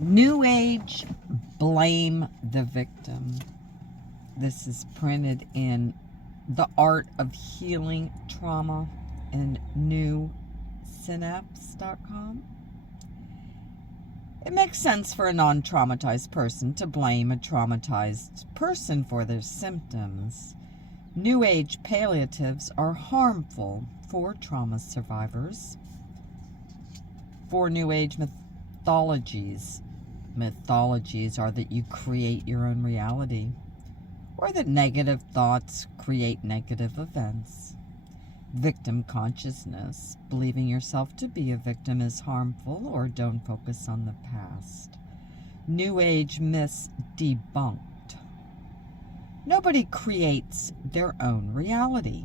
New Age, blame the victim. This is printed in The Art of Healing Trauma and newsynapse.com. It makes sense for a non-traumatized person to blame a traumatized person for their symptoms. New Age palliatives are harmful for trauma survivors. For New Age mythologies are that you create your own reality, or that negative thoughts create negative events. Victim consciousness, believing yourself to be a victim, is harmful, or don't focus on the past. New Age myths debunked. Nobody creates their own reality.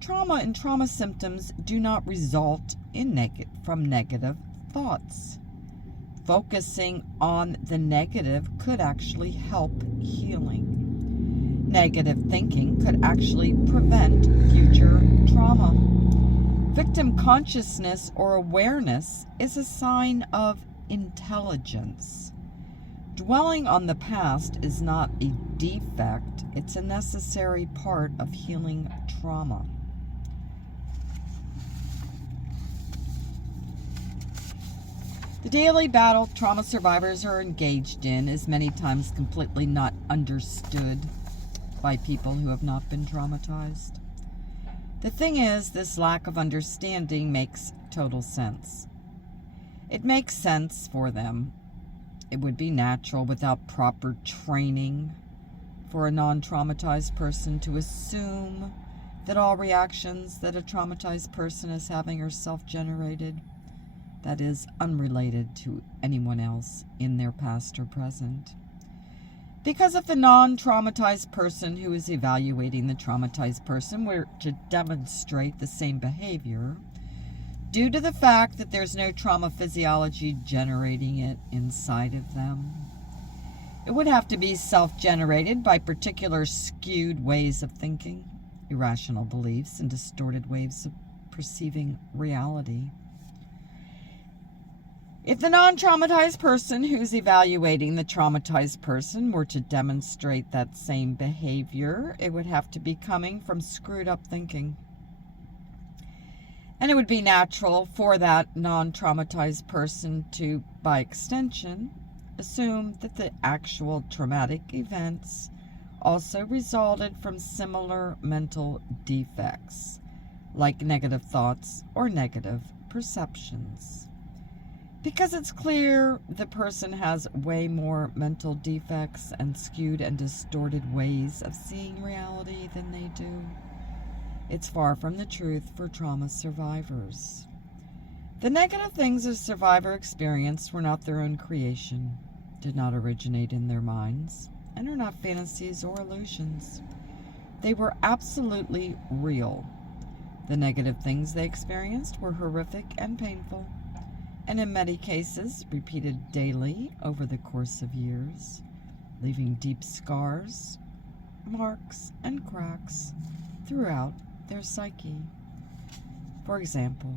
Trauma and trauma symptoms do not result from negative thoughts. Focusing on the negative could actually help healing. Negative thinking could actually prevent future trauma. Victim consciousness or awareness is a sign of intelligence. Dwelling on the past is not a defect, it's a necessary part of healing trauma. The daily battle trauma survivors are engaged in is many times completely not understood by people who have not been traumatized. The thing is, this lack of understanding makes total sense. It makes sense for them. It would be natural without proper training for a non-traumatized person to assume that all reactions that a traumatized person is having are self-generated. That is, unrelated to anyone else in their past or present. Because if the non-traumatized person who is evaluating the traumatized person were to demonstrate the same behavior, due to the fact that there's no trauma physiology generating it inside of them, it would have to be self-generated by particular skewed ways of thinking, irrational beliefs, and distorted ways of perceiving reality. If the non-traumatized person who's evaluating the traumatized person were to demonstrate that same behavior, it would have to be coming from screwed up thinking. And it would be natural for that non-traumatized person to, by extension, assume that the actual traumatic events also resulted from similar mental defects, like negative thoughts or negative perceptions. Because it's clear the person has way more mental defects and skewed and distorted ways of seeing reality than they do, it's far from the truth for trauma survivors. The negative things a survivor experienced were not their own creation, did not originate in their minds, and are not fantasies or illusions. They were absolutely real. The negative things they experienced were horrific and painful, and in many cases repeated daily over the course of years, leaving deep scars, marks, and cracks throughout their psyche. For example,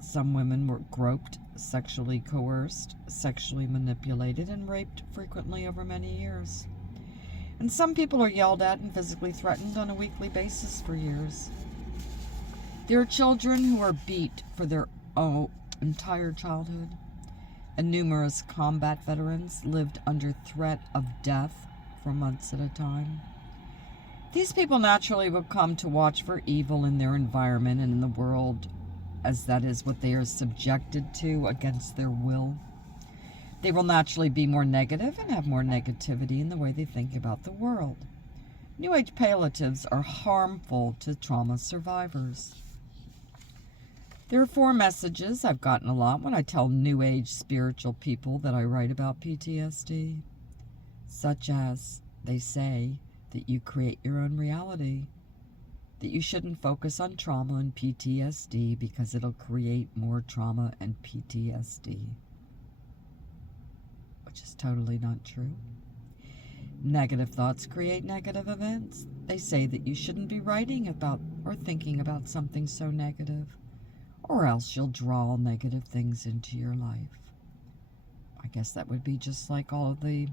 some women were groped, sexually coerced, sexually manipulated, and raped frequently over many years. And some people are yelled at and physically threatened on a weekly basis for years. There are children who are beat for their entire childhood, and numerous combat veterans lived under threat of death for months at a time. These people naturally will come to watch for evil in their environment and in the world, as that is what they are subjected to against their will. They will naturally be more negative and have more negativity in the way they think about the world. New Age palliatives are harmful to trauma survivors. There are 4 messages I've gotten a lot when I tell New Age spiritual people that I write about PTSD, such as, they say that you create your own reality, that you shouldn't focus on trauma and PTSD because it'll create more trauma and PTSD, which is totally not true. Negative thoughts create negative events. They say that you shouldn't be writing about or thinking about something so negative, or else you'll draw negative things into your life. I guess that would be just like all of the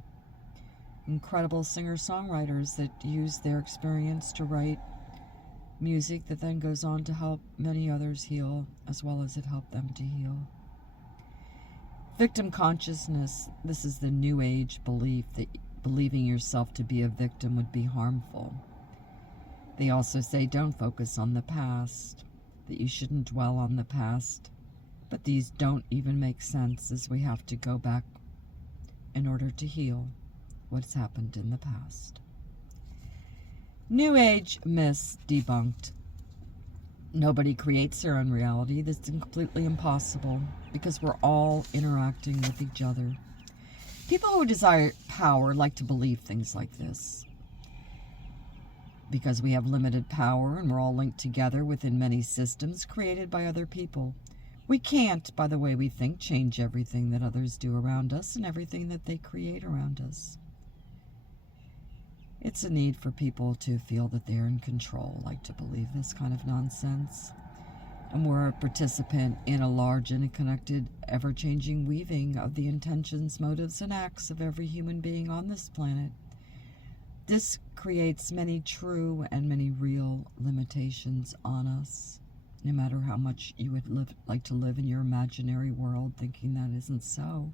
incredible singer-songwriters that use their experience to write music that then goes on to help many others heal, as well as it helped them to heal. Victim consciousness, this is the New Age belief that believing yourself to be a victim would be harmful. They also say don't focus on the past, that you shouldn't dwell on the past, but these don't even make sense, as we have to go back in order to heal what's happened in the past. New Age myths debunked. Nobody creates their own reality. That's completely impossible because we're all interacting with each other. People who desire power like to believe things like this. Because we have limited power and we're all linked together within many systems created by other people. We can't, by the way we think, change everything that others do around us and everything that they create around us. It's a need for people to feel that they're in control, like to believe this kind of nonsense. And we're a participant in a large, interconnected, ever-changing weaving of the intentions, motives, and acts of every human being on this planet. This creates many true and many real limitations on us, no matter how much you would like to live in your imaginary world thinking that isn't so.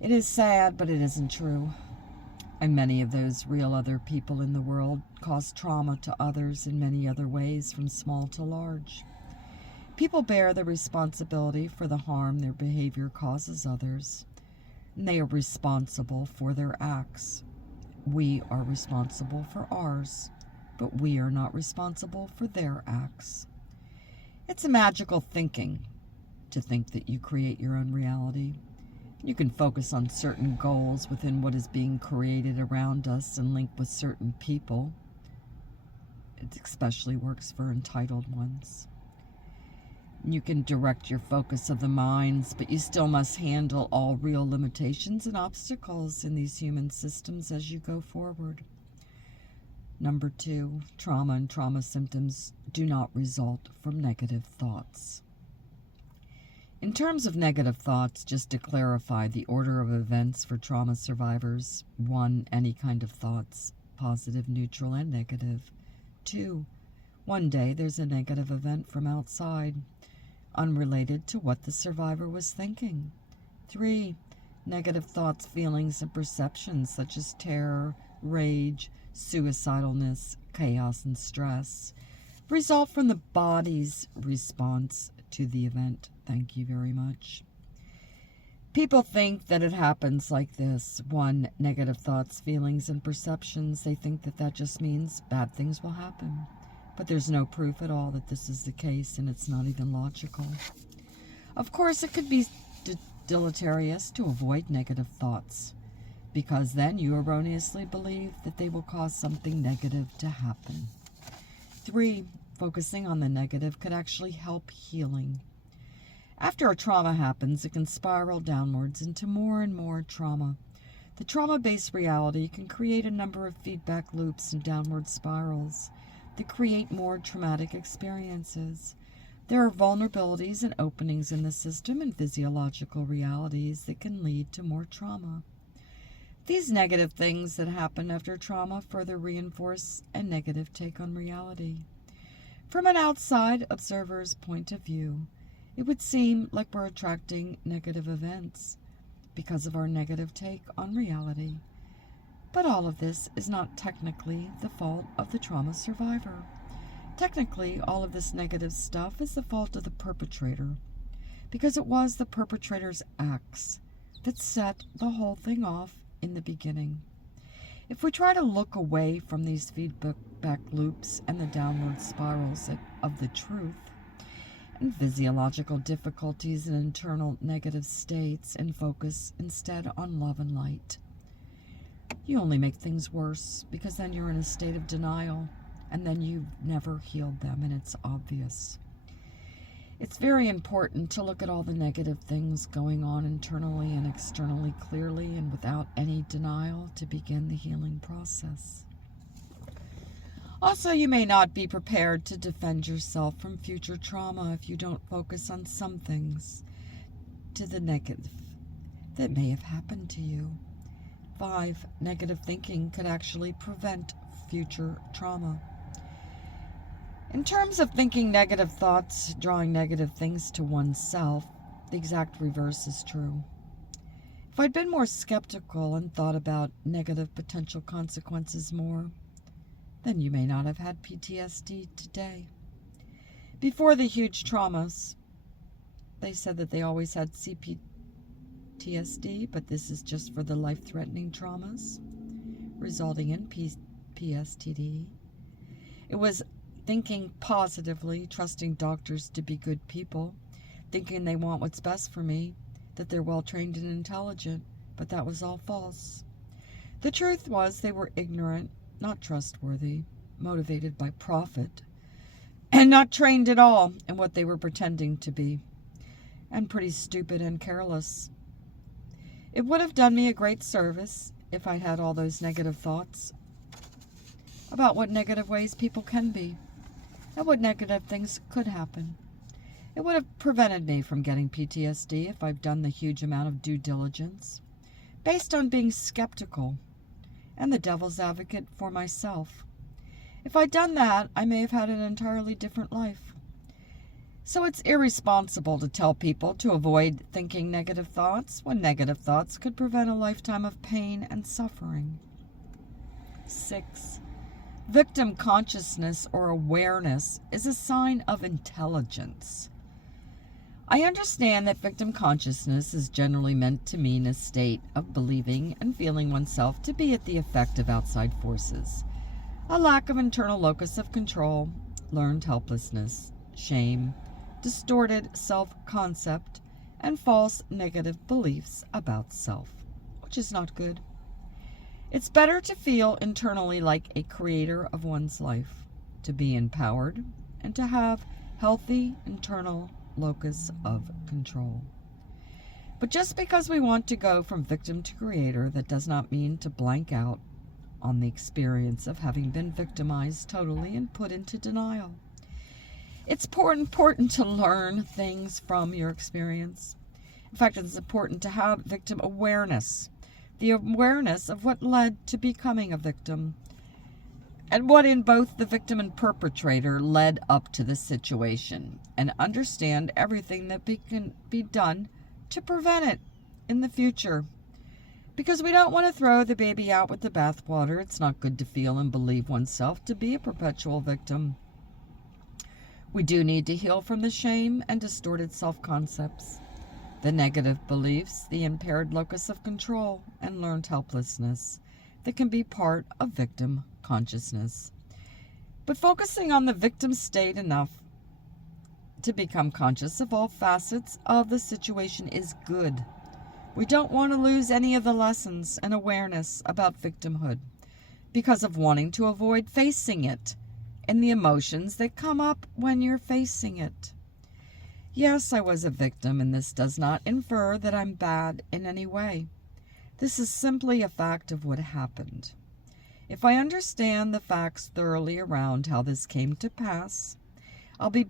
It is sad, but it isn't true. And many of those real other people in the world cause trauma to others in many other ways, from small to large. People bear the responsibility for the harm their behavior causes others, and they are responsible for their acts. We are responsible for ours, but we are not responsible for their acts. It's a magical thinking to think that you create your own reality. You can focus on certain goals within what is being created around us and link with certain people. It especially works for entitled ones. You can direct your focus of the minds, but you still must handle all real limitations and obstacles in these human systems as you go forward. Number 2, trauma and trauma symptoms do not result from negative thoughts. In terms of negative thoughts, just to clarify the order of events for trauma survivors: 1, any kind of thoughts, positive, neutral, and negative. 2, one day there's a negative event from outside, unrelated to what the survivor was thinking. 3, negative thoughts, feelings, and perceptions such as terror, rage, suicidalness, chaos, and stress result from the body's response to the event. Thank you very much. People think that it happens like this. 1, negative thoughts, feelings, and perceptions. They think that that just means bad things will happen. But there's no proof at all that this is the case, and it's not even logical. Of course, it could be deleterious to avoid negative thoughts, because then you erroneously believe that they will cause something negative to happen. 3, focusing on the negative could actually help healing. After a trauma happens, it can spiral downwards into more and more trauma. The trauma-based reality can create a number of feedback loops and downward spirals that create more traumatic experiences. There are vulnerabilities and openings in the system and physiological realities that can lead to more trauma. These negative things that happen after trauma further reinforce a negative take on reality. From an outside observer's point of view, it would seem like we're attracting negative events because of our negative take on reality. But all of this is not technically the fault of the trauma survivor. Technically, all of this negative stuff is the fault of the perpetrator, because it was the perpetrator's acts that set the whole thing off in the beginning. If we try to look away from these feedback loops and the downward spirals of the truth, and physiological difficulties and internal negative states, and focus instead on love and light, you only make things worse, because then you're in a state of denial, and then you've never healed them, and it's obvious. It's very important to look at all the negative things going on internally and externally clearly and without any denial to begin the healing process. Also, you may not be prepared to defend yourself from future trauma if you don't focus on some things to the negative. that may have happened to you. 5. Negative thinking could actually prevent future trauma. In terms of thinking negative thoughts, drawing negative things to oneself, the exact reverse is true. If I'd been more skeptical and thought about negative potential consequences more, then you may not have had PTSD today. Before the huge traumas, they said that they always had CPTSD, but this is just for the life-threatening traumas, resulting in PSTD. It was thinking positively, trusting doctors to be good people, thinking they want what's best for me, that they're well-trained and intelligent, but that was all false. The truth was they were ignorant, not trustworthy, motivated by profit, and not trained at all in what they were pretending to be, and pretty stupid and careless. It would have done me a great service if I'd had all those negative thoughts about what negative ways people can be and what negative things could happen. It would have prevented me from getting PTSD if I've done the huge amount of due diligence based on being skeptical and the devil's advocate for myself. If I'd done that, I may have had an entirely different life. So it's irresponsible to tell people to avoid thinking negative thoughts when negative thoughts could prevent a lifetime of pain and suffering. 6. Victim consciousness or awareness is a sign of intelligence. I understand that victim consciousness is generally meant to mean a state of believing and feeling oneself to be at the effect of outside forces, a lack of internal locus of control, learned helplessness, shame, distorted self-concept, and false negative beliefs about self, which is not good. It's better to feel internally like a creator of one's life, to be empowered, and to have healthy internal locus of control. But just because we want to go from victim to creator, that does not mean to blank out on the experience of having been victimized totally and put into denial. It's important to learn things from your experience. In fact, it's important to have victim awareness, the awareness of what led to becoming a victim, and what in both the victim and perpetrator led up to the situation, and understand everything that can be done to prevent it in the future. Because we don't want to throw the baby out with the bathwater. It's not good to feel and believe oneself to be a perpetual victim. We do need to heal from the shame and distorted self-concepts, the negative beliefs, the impaired locus of control, and learned helplessness that can be part of victim consciousness. But focusing on the victim state enough to become conscious of all facets of the situation is good. We don't want to lose any of the lessons and awareness about victimhood because of wanting to avoid facing it and the emotions that come up when you're facing it. Yes, I was a victim, and this does not infer that I'm bad in any way. This is simply a fact of what happened. If I understand the facts thoroughly around how this came to pass, I'll be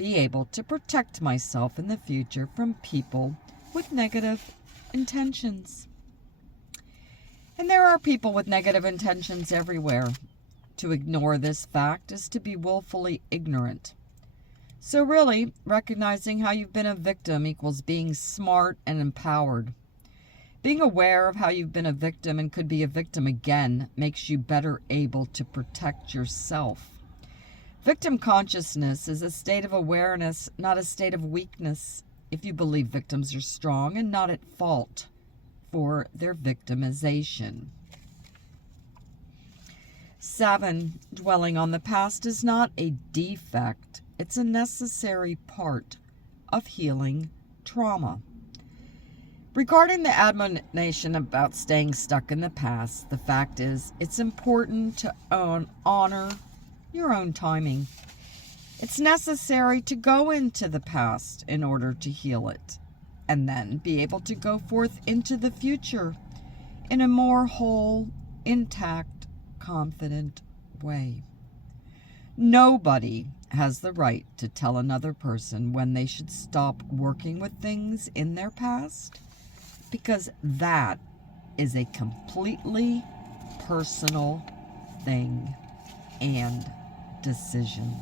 able to protect myself in the future from people with negative intentions. And there are people with negative intentions everywhere. To ignore this fact is to be willfully ignorant. So really, recognizing how you've been a victim equals being smart and empowered. Being aware of how you've been a victim and could be a victim again makes you better able to protect yourself. Victim consciousness is a state of awareness, not a state of weakness, if you believe victims are strong and not at fault for their victimization. 7. Dwelling on the past is not a defect. It's a necessary part of healing trauma. Regarding the admonition about staying stuck in the past, the fact is it's important to honor your own timing. It's necessary to go into the past in order to heal it, and then be able to go forth into the future in a more whole, intact, confident way. Nobody has the right to tell another person when they should stop working with things in their past, because that is a completely personal thing and decision.